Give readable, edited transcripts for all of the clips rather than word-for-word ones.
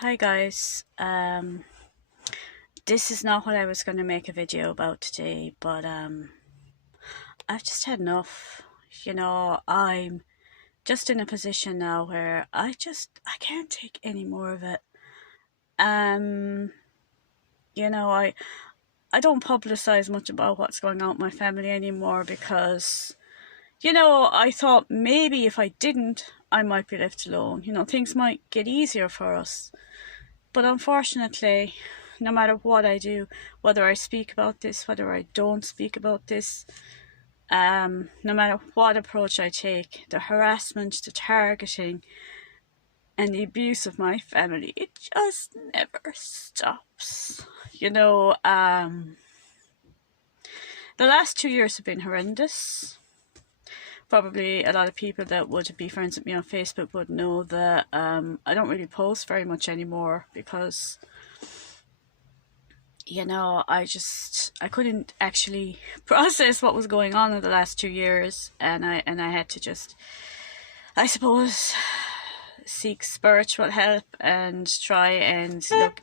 Hi guys, this is not what I was going to make a video about today, but I've just had enough. I'm just in a position now where I can't take any more of it. Um, I don't publicize much about what's going on with my family anymore because, I thought maybe if I didn't, I might be left alone. Things might get easier for us. But unfortunately, no matter what I do, whether I speak about this, whether I don't speak about this, no matter what approach I take, the harassment, the targeting, and the abuse of my family, it just never stops. The last 2 years have been horrendous. Probably a lot of people that would be friends with me on Facebook would know that I don't really post very much anymore because I couldn't actually process what was going on in the last 2 years, and I had to just, I suppose, seek spiritual help and try and look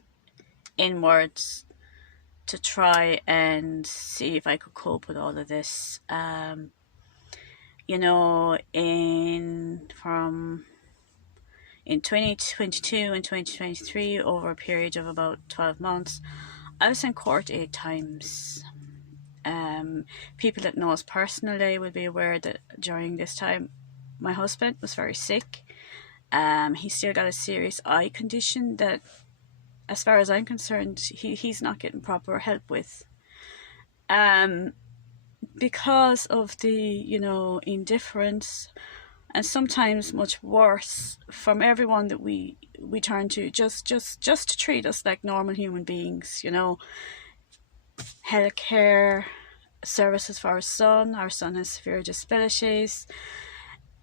inwards to try and see if I could cope with all of this. In 2022 and 2023, over a period of about 12 months, I was in court 8 times. People that know us personally will be aware that during this time, my husband was very sick. He still got a serious eye condition that, as far as I'm concerned, he's not getting proper help with. Because of the, indifference, and sometimes much worse, from everyone that we turn to just to treat us like normal human beings. Healthcare services for our son. Our son has severe disabilities,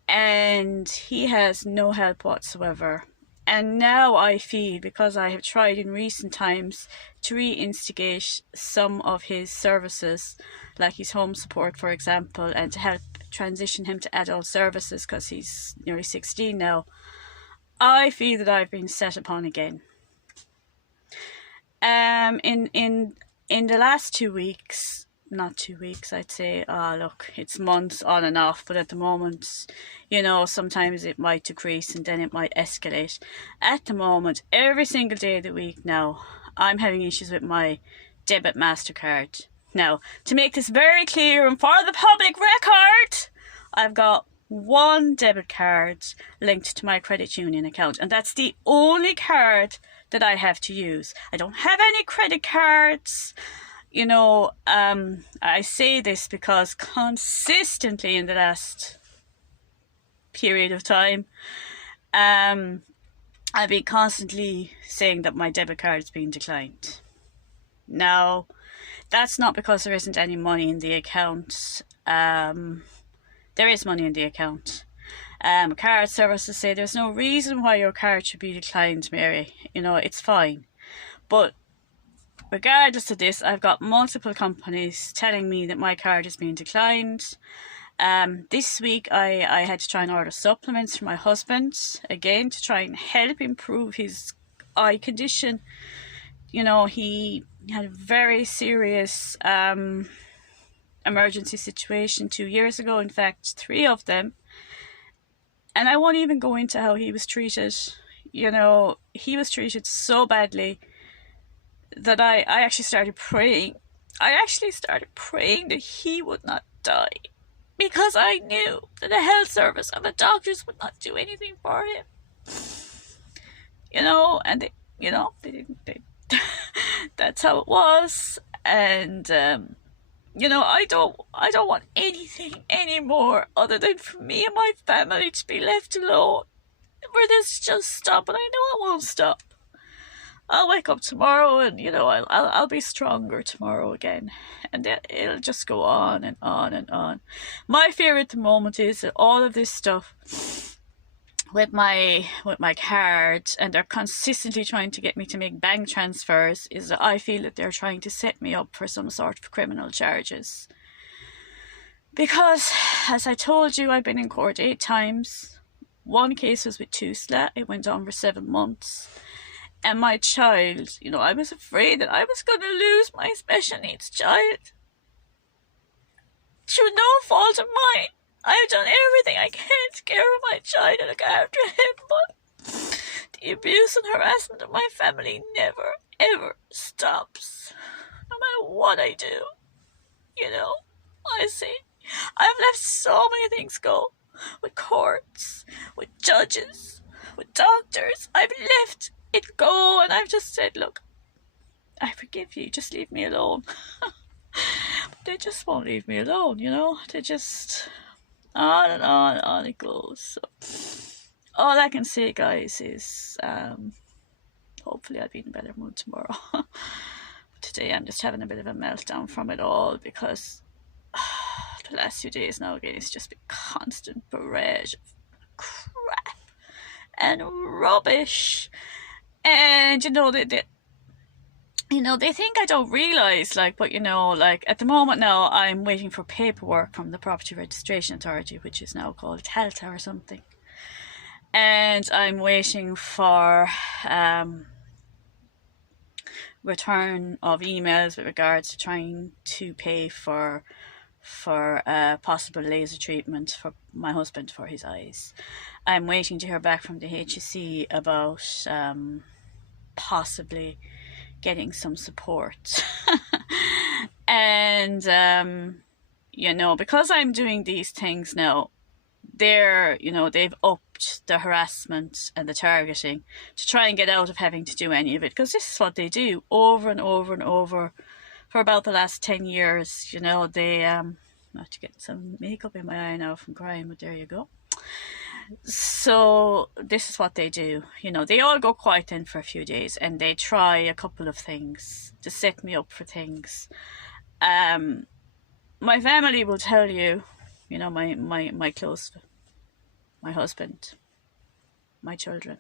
and he has no help whatsoever. And now I feel, because I have tried in recent times to reinstigate some of his services, like his home support, for example, and to help transition him to adult services because he's nearly 16 now, I feel that I've been set upon again. In the last 2 weeks, not 2 weeks, I'd say, look, it's months on and off, but at the moment, sometimes it might decrease and then it might escalate. At the moment, every single day of the week now, I'm having issues with my debit MasterCard. Now, to make this very clear and for the public record, I've got one debit card linked to my credit union account, and that's the only card that I have to use. I don't have any credit cards. I say this because consistently in the last period of time, I've been constantly saying that my debit card is being declined. Now, that's not because there isn't any money in the account. There is money in the account. Card services say there's no reason why your card should be declined, Mary. It's fine. But regardless of this, I've got multiple companies telling me that my card is being declined. This week I had to try and order supplements for my husband, again, to try and help improve his eye condition. He had a very serious emergency situation 2 years ago, in fact 3 of them, and I won't even go into how he was treated. He was treated so badly that I actually started praying. I actually started praying that he would not die, because I knew that the health service and the doctors would not do anything for him. And they didn't. That's how it was. And I don't want anything anymore other than for me and my family to be left alone, for this to just stop. And I know it won't stop. I'll wake up tomorrow and I'll be stronger tomorrow again, and it'll just go on and on and on. My fear at the moment is that all of this stuff with my card, and they're consistently trying to get me to make bank transfers, is that I feel that they're trying to set me up for some sort of criminal charges. Because, as I told you, I've been in court 8 times. One case was with TUSLA. It went on for 7 months. And my child, you know, I was afraid that I was going to lose my special needs child. Through no fault of mine. I've done everything I can to care for my child and look after him, but the abuse and harassment of my family never, ever stops. No matter what I do, you know, I see. I've let so many things go. With courts, with judges, with doctors. I've let it go and I've just said, look, I forgive you, just leave me alone. But they just won't leave me alone, you know. They just, on and on it goes. So, all I can say, guys, is hopefully I'll be in a better mood tomorrow. Today I'm just having a bit of a meltdown from it all because the last few days now again it's just been constant barrage of crap and rubbish. And you know, they think I don't realise, like, but you know, like at the moment now I'm waiting for paperwork from the Property Registration Authority, which is now called TELTA or something. And I'm waiting for return of emails with regards to trying to pay for possible laser treatment for my husband for his eyes. I'm waiting to hear back from the HSE about possibly getting some support. And you know, because I'm doing these things now, they've upped the harassment and the targeting to try and get out of having to do any of it, because this is what they do over and over and over for about the last 10 years. You know, they not to get some makeup in my eye now from crying, but there you go. So this is what they do. You know, they all go quiet then for a few days and they try a couple of things to set me up for things. My family will tell you, you know, my close, my husband, my children,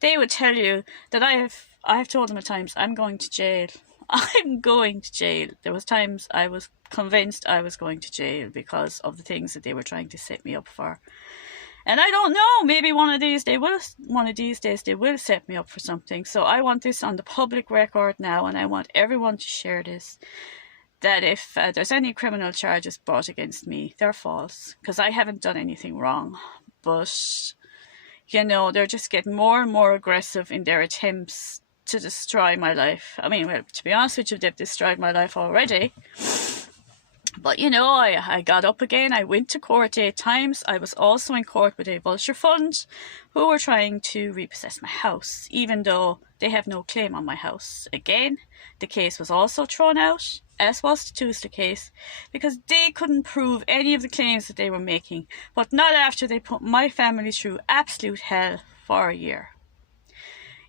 they would tell you that I have told them at times I'm going to jail. I'm going to jail. There was times I was convinced I was going to jail because of the things that they were trying to set me up for. And I don't know, maybe one of these days they will set me up for something. So I want this on the public record now, and I want everyone to share this, that if there's any criminal charges brought against me, they're false, because I haven't done anything wrong. But, you know, they're just getting more and more aggressive in their attempts to destroy my life. I mean, well, to be honest with you, they've destroyed my life already. But, you know, I got up again. I went to court 8 times. I was also in court with a Vulture Fund who were trying to repossess my house, even though they have no claim on my house. Again, the case was also thrown out, as was the Tuesday case, because they couldn't prove any of the claims that they were making, but not after they put my family through absolute hell for a year.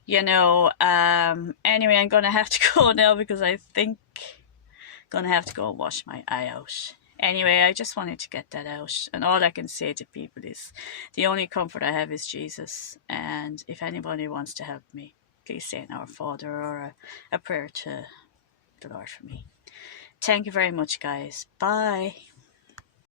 You know, anyway, I'm going to have to go now because I think I'm going to have to go and wash my eye out. Anyway, I just wanted to get that out. And all I can say to people is the only comfort I have is Jesus. And if anybody wants to help me, please say an Our Father or a prayer to the Lord for me. Thank you very much, guys. Bye.